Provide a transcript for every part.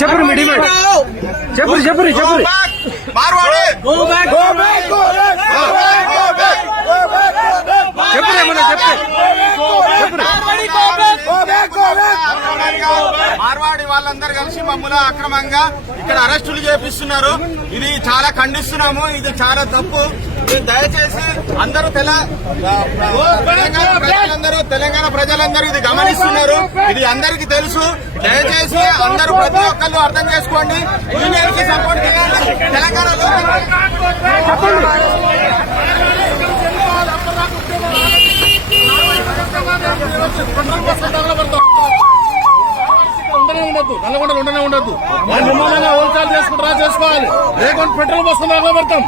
చెప్పరు మీ డిమాండ్ చెప్పరు మార్వాడి వాళ్ళందరూ కలిసి మమ్మల్ని అక్రమంగా ఇక్కడ అరెస్టులు చేపిస్తున్నారు. ఇది చాలా ఖండిస్తున్నాము. ఇది చాలా తప్పు. దయచేసి అందరూ తెలంగాణ ప్రజలందరూ ఇది గమనిస్తున్నారు. ఇది అందరికీ తెలుసు. దయచేసి అందరూ ప్రతి ఒక్కళ్ళు అర్థం చేసుకోండి. యూనియన్ కి సపోర్ట్ చేయాలి. తెలంగాణలో నల్లగొండలు ఉండనే ఉండద్దు. నిర్మాణంగా హోల్సేల్ చేసుకుంటారా చేసుకోవాలి. లేకుంటే పెట్రోల్ బస్సు తగలబెడతాం.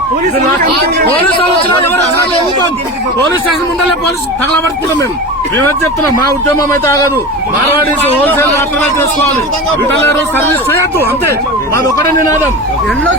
పోలీస్ స్టేషన్ ముందరే పోలీసు తగలబెడుతున్నాం. మేమేం చెప్తున్నాం, మా ఉద్యమం అయితే ఆగదు. మార్వాడీస్ హోల్సేల్ మాత్రమే చేసుకోవాలి. రిటైలర్ సర్వీస్ చేయొద్దు. అంతే, మాది ఒకటే నినాదం. ఎన్నో